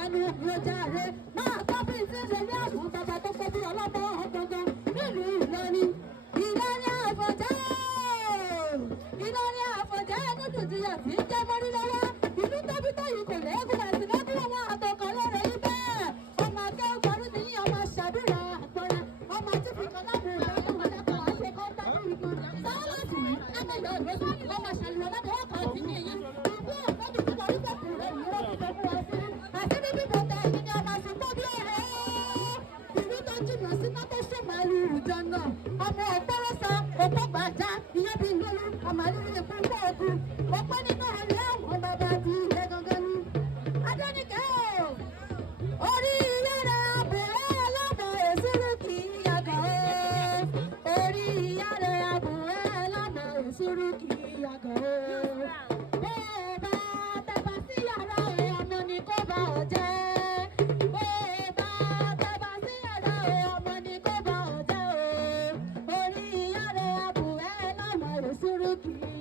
panu mi ò jàre máa gbọ́ bí ìṣẹ̀lẹ̀ ní àsùn bàbá tó kọ́ bí ọlọ́mọ ọ̀gbọ̀ngàn nílùú Ìlọrin. Ìlọrin Àfọ̀njá Ìlọrin Àfọ̀njá ẹnudùn ti yà sí jẹ́ mọ́rí lọ́wọ́ ìlú tóbi tó yìí kò lẹ́gùn àti lẹ́gùn àwọn àtọkọ lọ́rọ̀ yìí bẹ́ẹ̀ ọmọ akẹ́kọ̀ọ́ gbọ́rú ní ọmọ ṣàbíra àpọ̀ra ọmọ tí fi kan lábẹ́ ìlú ọmọ àṣekọ́ tábí ìgbọ̀n sáwọ́lọ́sì ẹgbẹ́ ìlú ọmọ ṣàlùwọ̀ lábẹ́ ọkọ̀ àti ní èyí ìlú ọ̀gbọ́dù tó wọlé pẹ̀lú rẹ̀ ní wọ́n ti sọ fún wa sí àti bíbí bọ̀tà ẹ̀yìn ni ọmọ àṣekọ́ bí ọ̀rẹ́ ìlú tó jìnnà sí náà tó ṣèmàlú ìjọ̀nà ọmọ ọ̀pọ̀rọ̀sọ ọ̀pọ̀gbàjá ìyẹn bí lólu ọmọ àlùfẹ́ ìpínlẹ̀ Ògùn ọ̀pẹ́ nínú ọ̀rẹ́ àwọn bàbá àti ilẹ̀ gangan ni Adéníkẹ́ orí yàrá àbúrò ọlọ́mọ èsúrú kì í yàgò orí yàrá àbúrò ọlọ́mọ èsúrú kì í yàgò bẹ́ẹ̀ bá tẹ́bà sí yàrá ọmọ ni kò bá ọ jẹ́ bẹ́ẹ̀ bá tẹ́bà sí yàrá ọmọ ni kò bá ọ jẹ́ orí yàrá àbúrò ọlọ́mọ èsúrú kì í